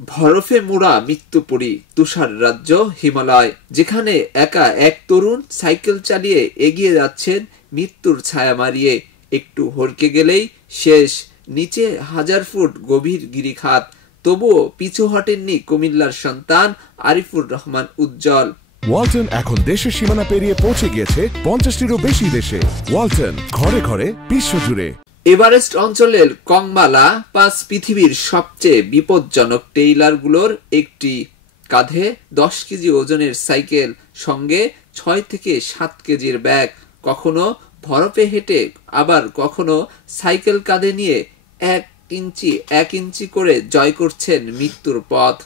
বরফে মোড়া মৃত্যুপুরী তুষার রাজ্য হিমালয়, যেখানে একা এক তরুণ সাইকেল চালিয়ে এগিয়ে যাচ্ছেন মৃত্যুর ছায়া মারিয়ে। একটু হড়কে গেলেই শেষ, নিচে 1000 ফুট গভীর গিরিখাত। তবুও পিছু হটেননি কুমিল্লার সন্তান আরিফুর রহমান উজ্জ্বল। ওয়ালটন এখন দেশের সীমানা পেরিয়ে পৌঁছে গিয়েছে 50টিরও বেশি দেশে। ওয়ালটন, ঘরে ঘরে বিশ্বজুড়ে। এভারেস্ট অঞ্চলের কংমালা পাস পৃথিবীর সবচেয়ে বিপজ্জনক টেইলারগুলোর একটি। কাঁধে 10 কেজি ওজনের সাইকেল, সঙ্গে 6 থেকে 7 কেজির ব্যাগ। কখনো বরফে হেঁটে, আবার কখনো সাইকেল কাঁধে নিয়ে 1 ইঞ্চি করে জয় করছেন মৃত্যুর পথ।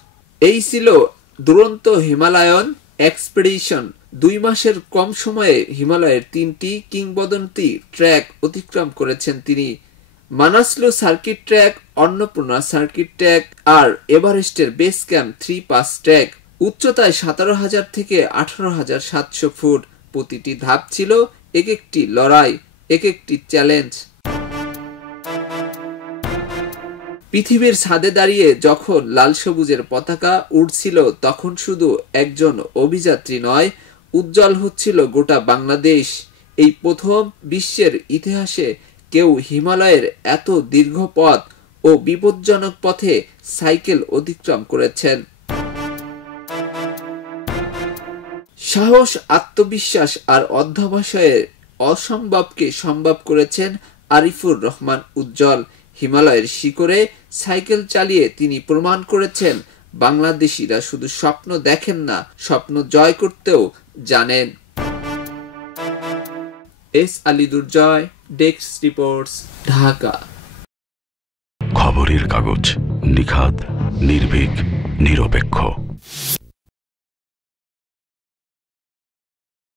এই ছিল দুরন্ত হিমালয়ান এক্সপেডিশন। 2 মাসের কম সময়ে হিমালয়ের 3টি কিংবদন্তি ট্র্যাক অতিক্রম করেছেন তিনি। Manaslu circuit track, Annapurna circuit track আর এভারেস্টের বেস ক্যাম্প 3 পাস ট্র্যাক। উচ্চতায় 17,000 থেকে 18,700 ফুট। প্রতিটি ধাপ ছিল এক একটি লড়াই, এক একটি চ্যালেঞ্জ। পৃথিবীর ছাদে দাঁড়িয়ে যখন লাল সবুজের পতাকা উড়ছিল, তখন শুধু একজন অভিযাত্রী নয়, উজ্জ্বল হচ্ছিল গোটা বাংলাদেশ। এই প্রথম বিশ্বের ইতিহাসে কেউ হিমালয়ের এত দীর্ঘ পথ ও বিপজ্জনক পথে সাইকেল অতিক্রম করেছেন। সাহস, আত্মবিশ্বাস আর অধ্যবসায়ে অসম্ভবকে সম্ভব করেছেন আরিফুর রহমান উজ্জ্বল। হিমালয়ের শিখরে সাইকেল চালিয়ে তিনি প্রমাণ করেছেন, বাংলাদেশিরা শুধু স্বপ্ন দেখেন না, স্বপ্ন জয় করতেও জানেন। এস আলী দুর্জয়, ডেস্ক রিপোর্টস, ঢাকা। খবরের কাগজ, নিখাত, নির্ভীক, নিরপেক্ষ।